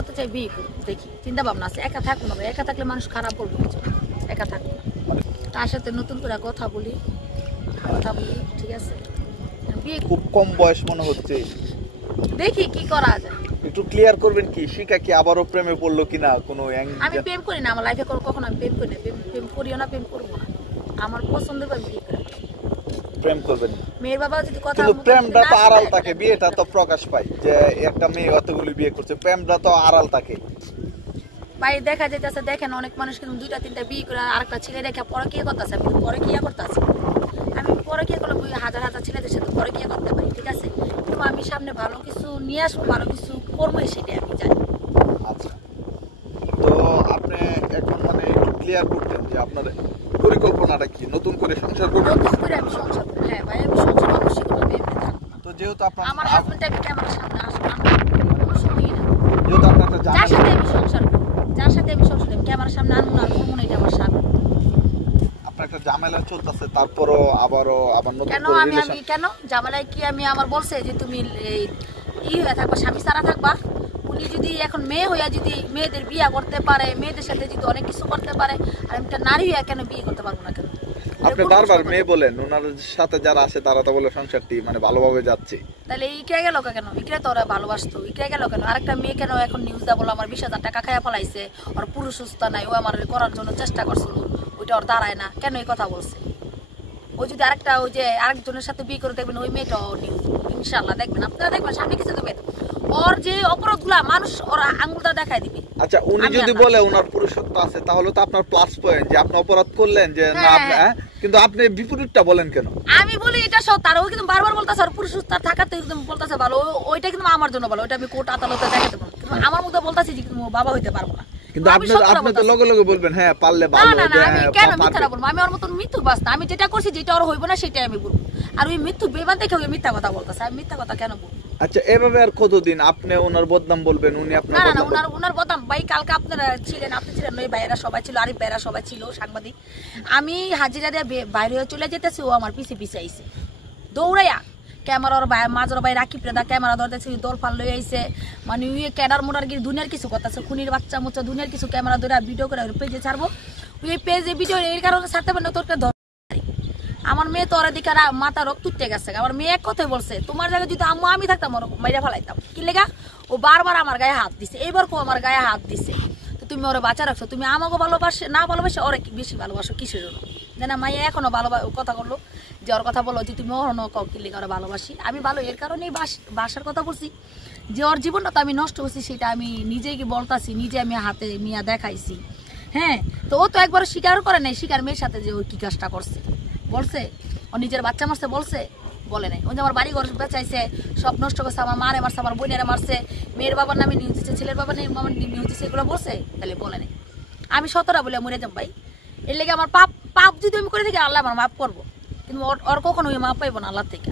করতে চাই বিয়ে করবো, দেখি চিন্তা ভাবনা আছে। একা থাকবো না ভাই, একা থাকলে মানুষ খারাপ বলবে, একা থাকবো না। তার সাথে নতুন করে কথা বলি, ঠিক আছে। খুব কম বয়স মনে হচ্ছে, দেখি কি করা যায়। একটু ক্লিয়ার করবেন কি শিখা কি আবারও প্রেমে পড়লো কিনা কোনো? আমি প্রেম করি না, আমার লাইফে কখনো আমি প্রেম করি না, প্রেম করিও না, প্রেম করবো না। আমার পছন্দের ভাবে বিয়ে করে প্রেম করবেন। মেয়ের বাবা যদি কথা, কিন্তু প্রেমটা তো আড়াল থাকে, বিয়েটা তো প্রকাশ পায় যে একটা মেয়ে অতগুলি বিয়ে করছে, প্রেমটা তো আড়াল থাকে ভাই। দেখা যাইতেছে, দেখেন অনেক মানুষ কিন্তু 2-3টা বিয়ে করে আরেকটা ছেলে রেখে পরে কি করতেছে, আমি পরে কি করতেছি, আমি পরে কি করলে হাজার হাজার ছেলেদের সাথে পরে কি করতে পারি, ঠিক আছে। কিন্তু আমি সামনে ভালো কিছু নিয়ে আসবো, ভালো কিছু করবো, সেটাই আমি জানি। আচ্ছা, তো আপনি এখন মানে একটু ক্লিয়ার করতেন যে আপনার পরিকল্পনাটা কি, নতুন করে সংসার করবেন? নতুন করে আমি সংসার করব, হ্যাঁ ভাই, আমি সংসার অবশ্যই করবো, এমনি থাকবো না। তো যেহেতু আপনার আমার হাজবেন্ড আমি ক্যামেরার সামনে আসবো কোনো সময় না, যেহেতু আপনার একটা যার সাথে আমি সংসার করবো, যার সাথে আমি সংসার করবো, ক্যামেরার সামনে আনবো না, করবো না, এটা আমার স্বামী। আপনার একটা ঝামেলা চলতেছে, তারপরও আবার নতুন কেন করে আমি কেন ঝামেলায় কি আমি আমার বলছে যে তুমি হয়ে থাকবা, স্বামী ছাড়া থাকবা? উনি যদি এখন মেয়ে হইয়া যদি মেয়েদের বিয়ে করতে পারে, মেয়েদের সাথে যদি অনেক কিছু করতে পারে, আর আমি একটা নারী হইয়া কেন বিয়ে করতে পারবো না? কেন আপনি বারবার মেয়ে বলেন, ওনার সাথে যারা আছে তারা তো বলে সংসারটি মানে ভালোভাবে যাচ্ছে, তাহলে ইকরা গেল কেন? ইকরা তো ওরা ভালোবাসতো, ইকরা গেল কেন? আরেকটা মেয়ে কেন এখন নিউজ দা বলো আমার 20,000 টাকা খাইয়া ফেলাইছে, ওর পুরুষ সুস্থ নাই, ও আমার করার জন্য চেষ্টা করছিল, ওইটা ওর দাঁড়ায় না, কেন এই কথা বলছে? ও যদি আরেকটা ওই যে আরেকজনের সাথে বিয়ে করে দেখবেন, ওই মেয়েটাও নিউজ ইনশাল্লাহ দেখবেন, আপনারা দেখবেন, সামনে কিছু দেবেন, ওর যে অপরাধগুলা মানুষ ওরা আঙুলটা দেখায় দিবে। আচ্ছা, উনি যদি বলে ওনার পুরুষত্ব আছে, তাহলে তো আপনার প্লাস পয়েন্ট যে আপনি অপরাধ করলেন যে না, কিন্তু আপনি বিপরীতটা বলেন কেন? আমি বলি এটা সত্য, আর ও কিন্তু বারবার বলতাছে ওর পুরুষত্ব থাকাতে একদম বলতাছে ভালো, ওইটা কিন্তু আমার জন্য ভালো, ওইটা আমি কোর্ট আদালতে দেখাতে পারবো, কিন্তু আমার মধ্যে বলতাছি যে কিন্তু বাবা হইতে পারবো না। কিন্তু আপনি তো লগে লগে বলবেন হ্যাঁ পারলে ভালো। না না, আমি কেন মিথ্যা বলবো? আমি ওর মতন মিথ্যু বাস না, আমি যেটা করছি যেটা ওর হইব না সেটাই আমি বলবো। আর ওই মিথ্যু বেমান দেখে ওই মিথ্যা কথা বলতাছে, আমি মিথ্যা কথা কেন বলবো? আচ্ছা, এভাবে আর কতদিন আপনি ওনার বদনাম বলবেন? উনি আপনার না না, ওনার বদনাম ভাই, কালকে আপনারা ছিলেন, আপনি ছিলেন, ওই ভাইয়েরা সবাই ছিল, আরিফ ভাইয়েরা সবাই ছিল, সাংবাদিক। আমি হাজিরা দিয়ে বাইরে হয়ে চলে যেতেছি, ও আমার পিছে পিছে আইছে দৌড়াইয়া, ক্যামেরার মাঝর ভাই রাকিব রেদা ক্যামেরা ধরতেছে, দল ফাল লই আইছে, মানে ওই ক্যাডার মোডার গিয়ে দুনিয়ার কিছু করতেছে, খুনির বাচ্চা মোচা দুনিয়ার কিছু ক্যামেরা ধরে ভিডিও করে পেজে ছাড়বো, ওই পেজে ভিডিও এই কারণে ছাড়তে পারে না, তোর আমার মেয়ে তো ওরা দিকে মাথা রক্ত উঠতে গেছে। আমার মেয়ে এক কথাই বলছে, তোমার জায়গায় যদি আমি থাকতাম ওর মাইরা ফেলাইতাম। কি লেগা? ও বারবার আমার গায়ে হাত দিছে, এইবার কো আমার গায়ে হাত দিছে, তো তুমি ওরা বাঁচা রাখছো, তুমি আমাকে ভালোবাসে না ভালোবাসে ওরা বেশি ভালোবাসো কিসের জন্য? না মাইয়া এখনো কথা বললো যে ওর কথা বলো যে তুমি ওর কাউ কি লেগে ওরা ভালোবাসি, আমি ভালো এর কারণেই বাসার কথা বলছি, যে ওর জীবনটা তো আমি নষ্ট করছি, সেটা আমি নিজেই কি বলতাছি, নিজে আমি হাতে নিয়ে দেখাইছি। হ্যাঁ, তো ও তো একবার স্বীকার করে নাই, স্বীকার মেয়ের সাথে যে ও কি কাজটা করছে বলছে, ও নিজের বাচ্চা মারছে বলছে? বলে নাই। ও যে আমার বাড়ি ঘর বেচাইছে, সব নষ্ট করছে, আমার মারে মারছে, আমার বোনেরা মারছে, মেয়ের বাবার নামে নিউজ দিচ্ছে, ছেলের বাবার নামে নিউজ দিচ্ছে, এগুলো বলছে? তাহলে বলে নাই। আমি সতরা বলে মরে যাম ভাই, এর লেগে আমার পাপ যদি আমি করে থাকি আল্লাহ আমার মাফ করবো, কিন্তু ওর কখনো মাপ পাইবো না আল্লাহ থেকে।